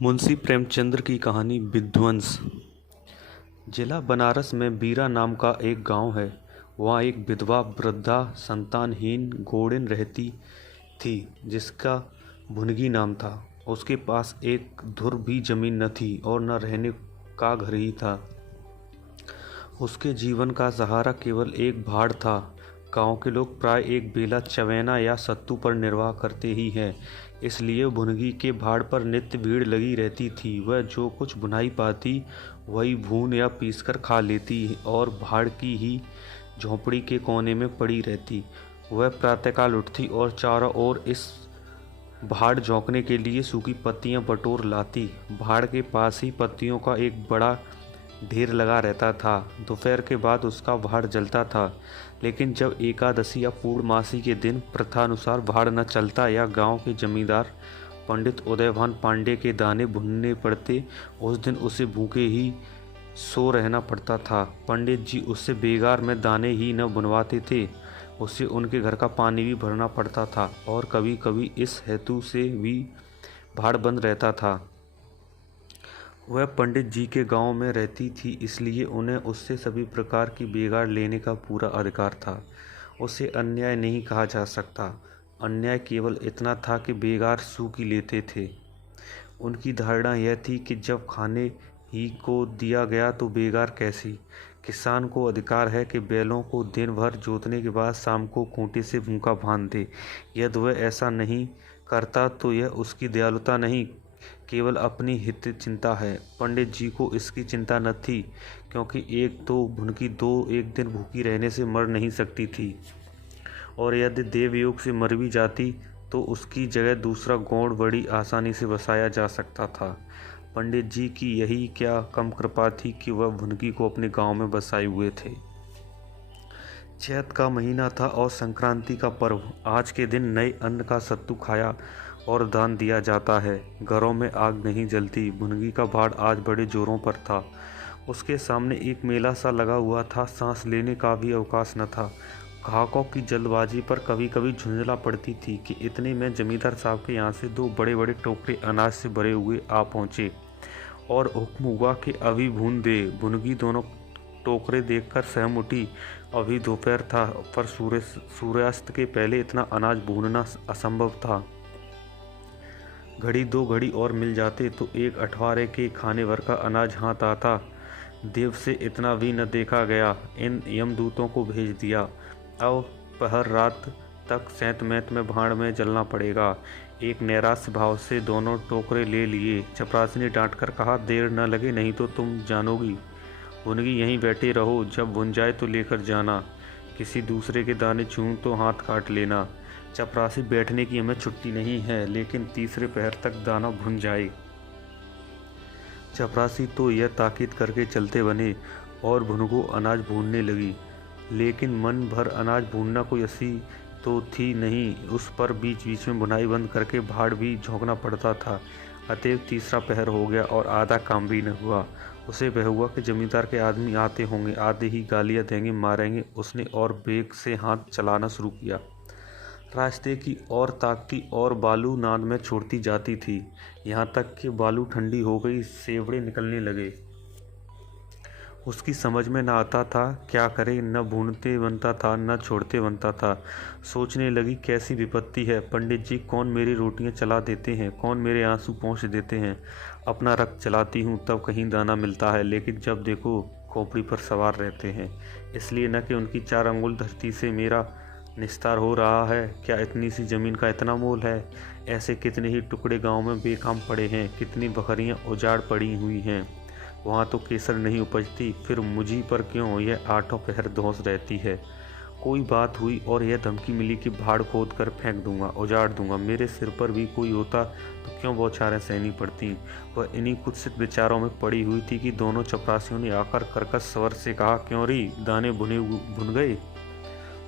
मुंशी प्रेमचंद की कहानी विध्वंस। जिला बनारस में बीरा नाम का एक गांव है। वहाँ एक विधवा वृद्धा संतानहीन घोड़िन रहती थी जिसका भुनगी नाम था। उसके पास एक धुर भी जमीन न थी और न रहने का घर ही था। उसके जीवन का सहारा केवल एक भाड़ था। गांव के लोग प्राय एक बेला चवैना या सत्तू पर निर्वाह करते ही हैं, इसलिए भुनगी के भाड़ पर नित्य भीड़ लगी रहती थी। वह जो कुछ भुनाई पाती वही भून या पीसकर खा लेती और भाड़ की ही झोंपड़ी के कोने में पड़ी रहती। वह प्रातःकाल उठती और चारों ओर इस भाड़ झोंकने के लिए सूखी पत्तियां बटोर लाती। भाड़ के पास ही पत्तियों का एक बड़ा ढेर लगा रहता था। दोपहर के बाद उसका भाड़ जलता था, लेकिन जब एकादशी या पूर्णमासी के दिन प्रथानुसार भाड़ न चलता या गांव के जमींदार पंडित उदयभान पांडे के दाने भुनने पड़ते, उस दिन उसे भूखे ही सो रहना पड़ता था। पंडित जी उससे बेगार में दाने ही न बुनवाते थे, उससे उनके घर का पानी भी भरना पड़ता था और कभी कभी इस हेतु से भी भाड़ बंद रहता था। वह पंडित जी के गांव में रहती थी, इसलिए उन्हें उससे सभी प्रकार की बेगार लेने का पूरा अधिकार था। उसे अन्याय नहीं कहा जा सकता। अन्याय केवल इतना था कि बेगार सूखी लेते थे। उनकी धारणा यह थी कि जब खाने ही को दिया गया तो बेगार कैसी। किसान को अधिकार है कि बैलों को दिन भर जोतने के बाद शाम को खूंटे से भूखा बांध दे। यदि वह ऐसा नहीं करता तो यह उसकी दयालुता नहीं, केवल अपनी हित चिंता है। पंडित जी को इसकी चिंता न थी, क्योंकि एक तो भुनकी दो एक दिन भूखी रहने से मर नहीं सकती थी, और यदि देवयोग से मर भी जाती तो उसकी जगह दूसरा गौड़ बड़ी आसानी से बसाया जा सकता था। पंडित जी की यही क्या कम कृपा थी कि वह भुनकी को अपने गांव में बसाए हुए थे। चैत का महीना था और संक्रांति का पर्व। आज के दिन नए अन्न का सत्तू खाया और दान दिया जाता है। घरों में आग नहीं जलती। भुनगी का भाड़ आज बड़े जोरों पर था। उसके सामने एक मेला सा लगा हुआ था। सांस लेने का भी अवकाश न था। ग्राहकों की जल्दबाजी पर कभी कभी झुंझला पड़ती थी कि इतने में जमींदार साहब के यहाँ से दो बड़े बड़े टोकरे अनाज से भरे हुए आ पहुँचे और हुक्म हुआ कि अभी भून दे। भुनगी दोनों टोकरे देखकर सहम उठी। अभी दोपहर था, पर सूर्यास्त के पहले इतना अनाज भूनना असंभव था। घड़ी दो घड़ी और मिल जाते तो एक अठवारे के खाने भर का अनाज हाथ आता। देव से इतना भी न देखा गया। इन यमदूतों को भेज दिया। अब पहर रात तक सैंत मैत में भाड़ में जलना पड़ेगा। एक नैराश्य भाव से दोनों टोकरे ले लिए। चपरासी ने डांट कर कहा, देर न लगे नहीं तो तुम जानोगी। भुनगी यहीं बैठे रहो, जब भुन जाए तो लेकर जाना। किसी दूसरे के दाने चूं तो हाथ काट लेना। चपरासी, बैठने की हमें छुट्टी नहीं है, लेकिन तीसरे पहर तक दाना भुन जाए। चपरासी तो यह ताकीद करके चलते बने और भुनगो अनाज भूनने लगी, लेकिन मन भर अनाज भूनना कोई असी तो थी नहीं। उस पर बीच बीच में बुनाई बंद करके भाड़ भी झोंकना पड़ता था। अतएव तीसरा पहर हो गया और आधा काम भी न हुआ। उसे वह हुआ कि जमींदार के आदमी आते होंगे, आते ही गालियाँ देंगे, मारेंगे। उसने और बेग से हाथ चलाना शुरू किया। रास्ते की ओर ताकती और बालू नाद में छोड़ती जाती थी, यहाँ तक कि बालू ठंडी हो गई, सेवड़े निकलने लगे। उसकी समझ में न आता था क्या करे। न भूनते बनता था, न छोड़ते बनता था। सोचने लगी, कैसी विपत्ति है। पंडित जी कौन मेरी रोटियां चला देते हैं, कौन मेरे आंसू पहुँच देते हैं। अपना रक्त चलाती हूँ तब कहीं दाना मिलता है, लेकिन जब देखो खोपड़ी पर सवार रहते हैं। इसलिए न कि उनकी 4 अंगुल धरती से मेरा निस्तार हो रहा है। क्या इतनी सी जमीन का इतना मोल है। ऐसे कितने ही टुकड़े गांव में बेकाम पड़े हैं, कितनी बकरियां उजाड़ पड़ी हुई हैं। वहाँ तो केसर नहीं उपजती, फिर मुझी पर क्यों यह 8 पहर धौंस रहती है। कोई बात हुई और यह धमकी मिली कि भाड़ खोद कर फेंक दूंगा, उजाड़ दूंगा। मेरे सिर पर भी कोई होता तो क्यों बौछारें सहनी पड़ती। वह इन्हीं कुत्सित विचारों में पड़ी हुई थी कि दोनों चपरासियों ने आकर कर्कश स्वर से कहा, क्यों री, दाने भुन गए।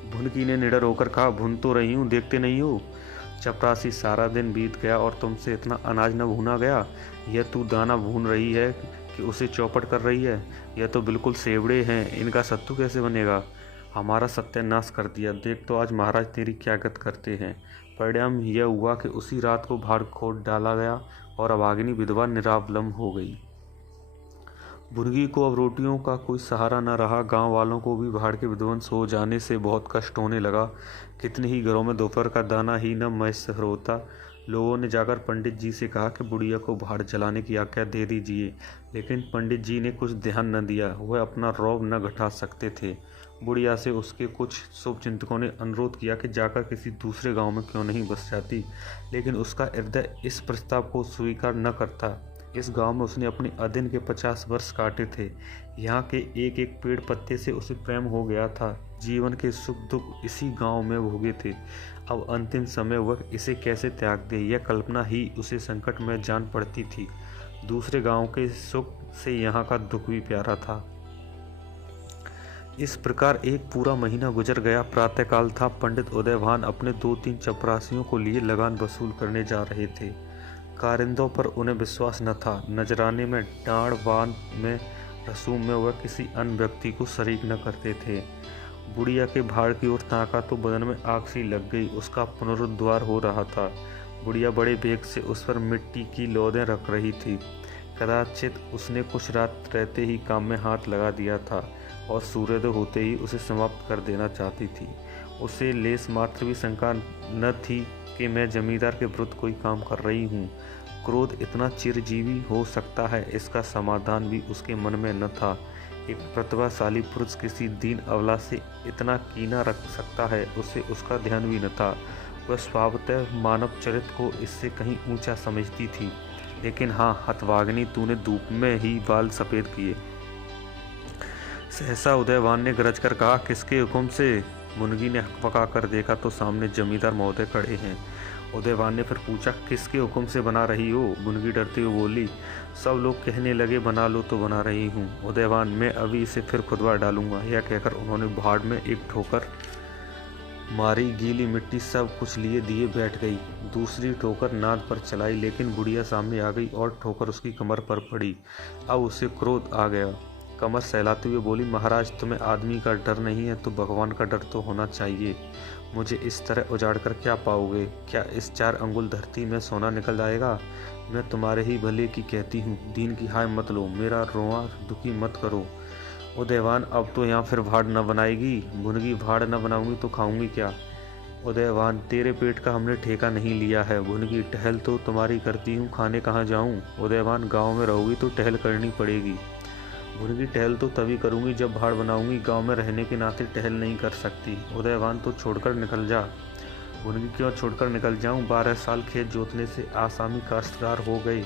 भुनकी ने निडर होकर कहा, भुन तो रही हूँ, देखते नहीं हो। चपरासी, सारा दिन बीत गया और तुमसे इतना अनाज न भूना गया। यह तू दाना भून रही है कि उसे चौपट कर रही है। यह तो बिल्कुल सेवड़े हैं, इनका सत्तू कैसे बनेगा। हमारा सत्यानाश कर दिया। देख तो आज महाराज तेरी क्या गत करते हैं। परिणाम यह हुआ कि उसी रात को भाड़ खोद डाला गया। और अभागिनी विधवा निरावलंब हो गई। भुनगी को अब रोटियों का कोई सहारा न रहा। गांव वालों को भी बाढ़ के विध्वंस हो जाने से बहुत कष्ट होने लगा। कितने ही घरों में दोपहर का दाना ही न मैसर होता। लोगों ने जाकर पंडित जी से कहा कि बुढ़िया को बाहर जलाने की आज्ञा दे दीजिए, लेकिन पंडित जी ने कुछ ध्यान न दिया। वह अपना रौब न घटा सकते थे। बुढ़िया से उसके कुछ शुभचिंतकों ने अनुरोध किया कि जाकर किसी दूसरे गांव में क्यों नहीं बस जाती, लेकिन उसका हृदय इस प्रस्ताव को स्वीकार न करता। इस गांव में उसने अपने अधीन के 50 वर्ष काटे थे। यहाँ के एक एक पेड़ पत्ते से उसे प्रेम हो गया था। जीवन के सुख दुख इसी गांव में भोगे थे। अब अंतिम समय वह इसे कैसे त्याग दे, यह कल्पना ही उसे संकट में जान पड़ती थी। दूसरे गांव के सुख से यहाँ का दुख भी प्यारा था। इस प्रकार एक पूरा महीना गुजर गया। प्रातःकाल था। पंडित उदयभान अपने 2-3 चपरासियों को लिए लगान वसूल करने जा रहे थे। कारिंदों पर उन्हें विश्वास न था। नजराने में, डांड बांध में, रसूम में वह किसी अन्य व्यक्ति को शरीक न करते थे। बुढ़िया के भाड़ की ओर ताका तो बदन में आग सी लग गई। उसका पुनरुद्धार हो रहा था। बुढ़िया बड़े वेग से उस पर मिट्टी की लौदें रख रही थी। कदाचित उसने कुछ रात रहते ही काम में हाथ लगा दिया था और सूर्योदय होते ही उसे समाप्त कर देना चाहती थी। उसे लेस मात्र भी शंका न थी कि मैं जमींदार के विरुद्ध कोई काम कर रही हूँ। क्रोध इतना चिरजीवी हो सकता है, इसका समाधान भी उसके मन में न था। एक प्रतिभाशाली पुरुष किसी दीन अबला से इतना कीना रख सकता है, उसे उसका ध्यान भी न था। वह स्वभावतः मानव चरित्र को इससे कहीं ऊंचा समझती थी। लेकिन हाँ, हतभागिनी, तूने धूप में ही बाल सफ़ेद किए। सहसा उदयभान ने गरज कर कहा, किसके हुक्म से? मुनगी ने हकपका कर देखा तो सामने जमींदार महोदय खड़े हैं। उदयभान ने फिर पूछा, किसके हुक्म से बना रही हो? मुनगी डरती हुई बोली, सब लोग कहने लगे बना लो तो बना रही हूँ। उदयभान, मैं अभी इसे फिर खुदवा डालूंगा। यह कहकर उन्होंने भाड़ में एक ठोकर मारी। गीली मिट्टी सब कुछ लिए दिए बैठ गई। दूसरी ठोकर नाद पर चलाई, लेकिन बुढ़िया सामने आ गई और ठोकर उसकी कमर पर पड़ी। अब उसे क्रोध आ गया। कमर सहलाते हुए बोली, महाराज, तुम्हें आदमी का डर नहीं है तो भगवान का डर तो होना चाहिए। मुझे इस तरह उजाड़ कर क्या पाओगे? क्या इस 4 अंगुल धरती में सोना निकल आएगा? मैं तुम्हारे ही भले की कहती हूँ, दीन की हाय मत लो, मेरा रोआ दुखी मत करो। उदयभान, अब तो यहाँ फिर भाड़ न बनाएगी? भुनगी, भाड़ न बनाऊंगी तो खाऊंगी क्या? उदयभान, तेरे पेट का हमने ठेका नहीं लिया है। भुनगी, टहल तो तुम्हारी करती हूँ, खाने कहाँ जाऊँ? उदयभान, गाँव में रहोगी तो टहल करनी पड़ेगी। भुनगी, टहल तो तभी करूंगी जब भाड़ बनाऊंगी। गांव में रहने के नाते टहल नहीं कर सकती। उदयभान, तो छोड़कर निकल जा। भुनगी, क्यों छोड़कर निकल जाऊं? 12 साल खेत जोतने से आसामी काश्तकार हो गए।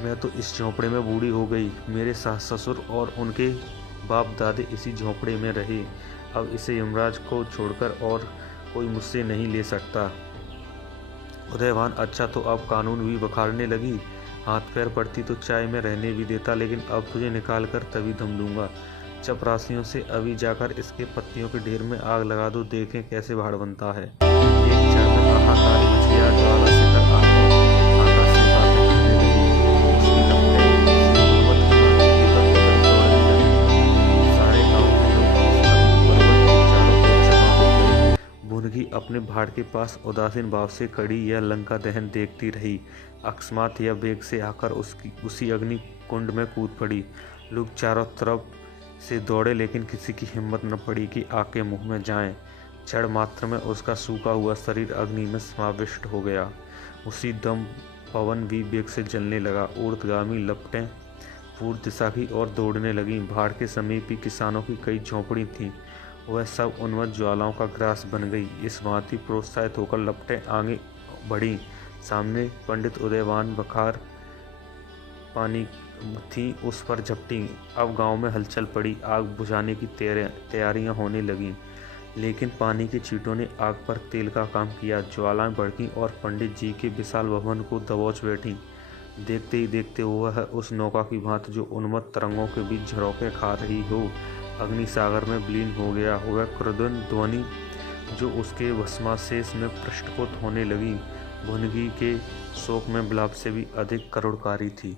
मैं तो इस झोंपड़े में बूढ़ी हो गई। मेरे सास ससुर और उनके बाप दादे इसी झोंपड़े में रहे। अब इसे यमराज को छोड़कर और कोई मुझसे नहीं ले सकता। उदयभान, अच्छा, तो अब कानून भी बखारने लगी। हाथ पैर पड़ती तो चाय में रहने भी देता, लेकिन अब तुझे निकाल कर तभी दम लूँगा। चपरासियों से अभी जाकर इसके पत्तियों के ढेर में आग लगा दो, देखें कैसे भाड़ बनता है। एक क्षण में हाहाकार मच गया। ज्वाला शिखर आकाश में बातें करने लगी। उसकी लपटें पर्वत की भांति बिगड़ बिगड़ दौड़ने लगी। सारे गाँव के लोग उस अग्नि पर्वत के चारों ओर जमा हो गए। भुनगी अपने भाड़ के पास उदासीन भाव से खड़ी यह लंका दहन देखती रही। अकस्मात यह वेग से आकर उसी अग्नि कुंड में कूद पड़ी। लोग चारों तरफ से दौड़े, लेकिन किसी की हिम्मत न पड़ी कि आग के मुंह में जाएं। क्षण मात्र में उसका सूखा हुआ शरीर अग्नि में समाविष्ट हो गया। उसी दम पवन भी वेग से जलने लगा। ऊर्ध्वगामी लपटें पूर्व दिशा की ओर दौड़ने लगीं। भाड़ के समीप ही किसानों की कई झोंपड़ी थीं। वह सब उन्मत्त ज्वालाओं का ग्रास बन गई। इस भांति प्रोत्साहित होकर लपटें आगे बढ़ीं। सामने पंडित उदयभान बखार पानी थी, उस पर झपटी। अब गांव में हलचल पड़ी। आग बुझाने की तैयारियां होने लगीं, लेकिन पानी के छींटों ने आग पर तेल का काम किया। ज्वालाएं भड़कीं और पंडित जी के विशाल भवन को दबोच बैठीं। देखते ही देखते वह उस नौका की भांति जो उन्मत्त तरंगों के बीच झरोके खा रही हो, अग्नि सागर में विलीन हो गया। वह क्रुदन ध्वनि जो उसके भस्माशेष में प्रष्टपुट होने लगी, भुनगी के शोक में विलाप से भी अधिक करुणकारी थी।